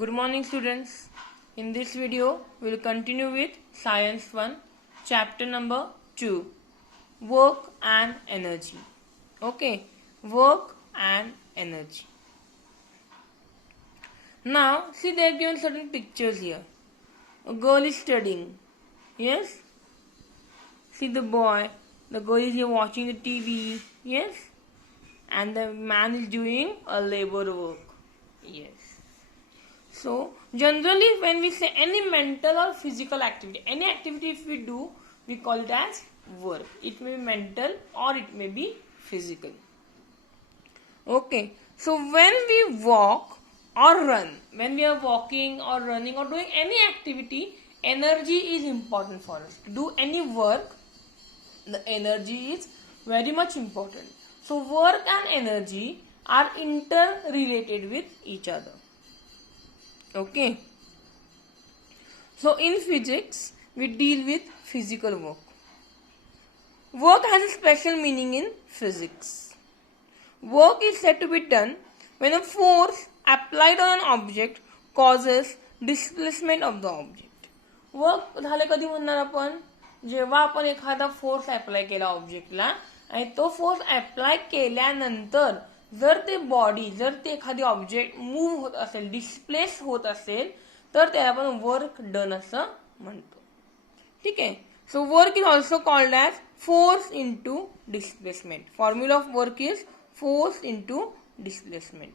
Good morning students. In this video we will continue with Science 1 chapter number 2, Work and Energy. Okay, work and energy. Now see, they have given certain pictures here. A girl is studying. Yes? See the boy. The girl is here watching the TV. Yes? And the man is doing a labor work. Yes. So, generally when we say any mental or physical activity, any activity if we do, we call it as work. It may be mental or it may be physical. Okay. So, when we walk or run, when we are walking or running or doing any activity, energy is important for us. To do any work, the energy is very much important. So, work and energy are interrelated with each other. Okay. So in physics, we deal with physical work. Work has a special meaning in physics. Work is said to be done when a force applied on an object causes displacement of the object. Work झाले कधी म्हणणार आपण, जेव्हा आपण एखादा force apply केला ऑब्जेक्टला आणि तो फोर्स अप्लाय केल्यानंतर जर ते बॉडी, जर ते एखादी ऑब्जेक्ट मूव्ह होत असेल, डिस्प्लेस होत असेल, तर त्याला आपण वर्क डन असं म्हणतो. ठीक आहे. So work is also called as force into displacement. Formula of work is force into displacement.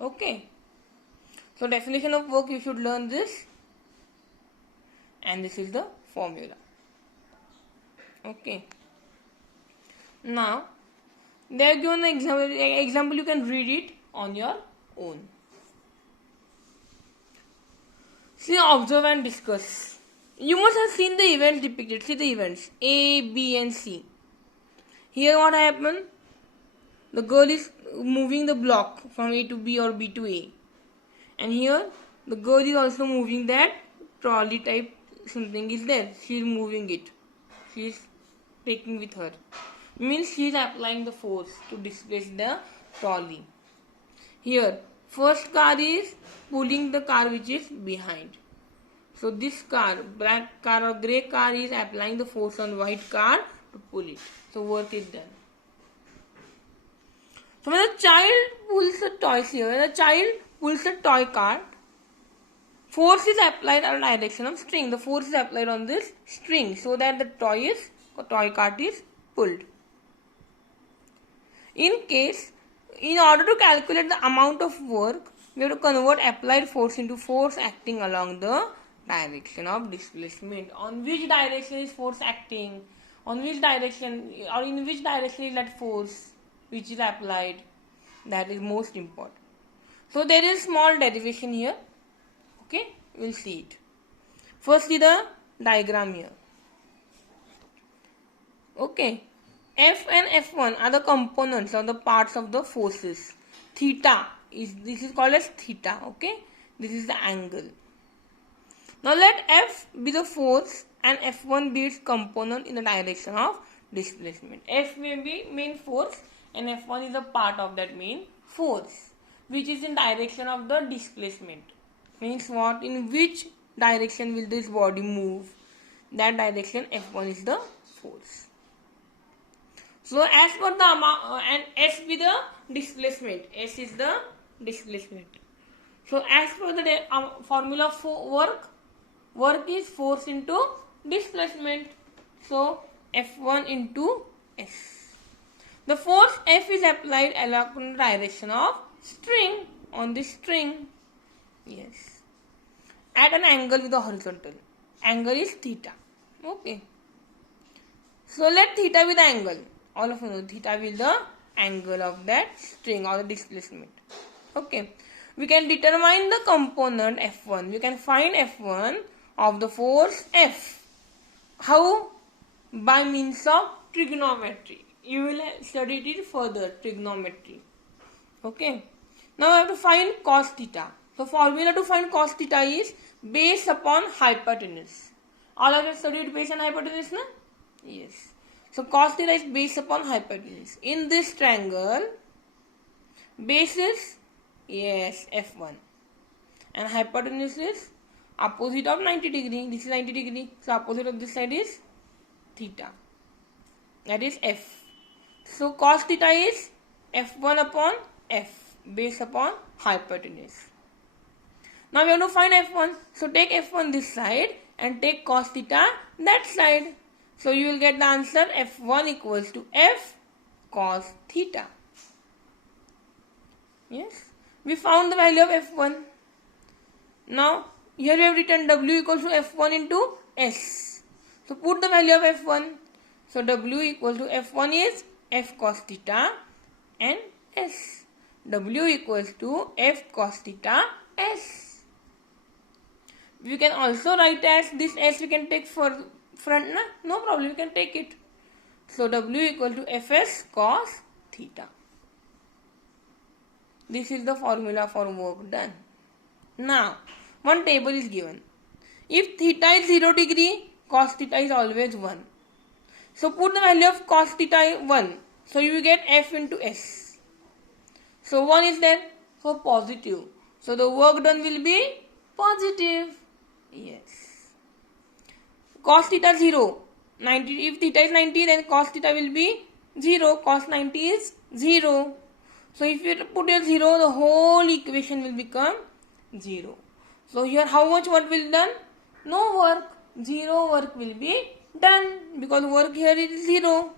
Okay. So definition of work you should learn this, and this is the formula. Okay. Now they have given an example. You can read it on your own. See, observe and discuss. You must have seen the events depicted. See the events A, B and C. Here what happened? The girl is moving the block from A to B or B to A, and here the girl is also moving that trolley type something is there. She is moving it. She is taking with her. Means she is applying the force to displace the trolley. Here, first car is pulling the car which is behind. So this car, black car or grey car, is applying the force on white car to pull it. So work is done. So when a child pulls the toys here, when a child pulls the toy cart, force is applied on the direction of string. The force is applied on this string so that the toy cart is pulled. In order to calculate the amount of work, we have to convert applied force into force acting along the direction of displacement. On which direction is force acting? On which direction or in which direction is that force which is applied? That is most important. So there is small derivation here. Okay, we'll see it. First, see the diagram here. Okay, F and F1 are the components or the parts of the forces. Theta this is called as theta. Okay, this is the angle. Now let F be the force and F1 be its component in the direction of displacement. F may be main force and F1 is a part of that main force which is in direction of the displacement. Means what? In which direction will this body move? That direction F1 is the force. So as per the amount, and S be the displacement. S is the displacement. So as per the formula for work is force into displacement. So F1 into S. The force F is applied along the direction of string, on this string. Yes. At an angle with the horizontal. Angle is theta. Okay. So let theta be the angle. All of you know theta will be the angle of that string or the displacement. Okay. We can determine the component F1. We can find F1 of the force F. How? By means of trigonometry. You will study it further, trigonometry. Okay. Now I have to find cos theta. So formula to find cos theta is base upon hypotenuse. All of you studied base and hypotenuse, na? Yes. So cos theta is base upon hypotenuse. In this triangle, base is, yes, F1. and hypotenuse is opposite of 90 degree. This is 90 degree. So opposite of this side is theta. That is f. So cos theta is f1 upon f based upon hypotenuse. Now we have to find f1. So take f1 this side and take cos theta that side. So you will get the answer f1 equals to f cos theta. Yes. We found the value of f1. Now here we have written w equals to f1 into s. So put the value of f1. So w equals to f1 is f cos theta and s. W equals to f cos theta s. We can also write as this s we can take for front, na? No problem, we can take it. So w equal to fs cos theta. This is the formula for work done. Now, one table is given. If theta is 0 degree, cos theta is always 1. So put the value of cos theta 1. So you will get f into s. So 1 is there, so positive. So the work done will be positive. Yes. Cos theta 0. 90. If theta is 90, then cos theta will be 0. Cos 90 is 0. So if you put your 0, the whole equation will become 0. So here how much work will be done? No work. 0 work will be done because work here is 0.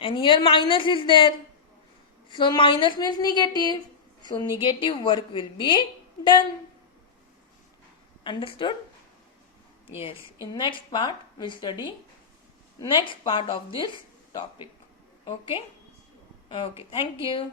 And here minus is there. So minus means negative. So negative work will be done. Understood? Yes. In next part, we'll study next part of this topic. Okay? Okay. Thank you.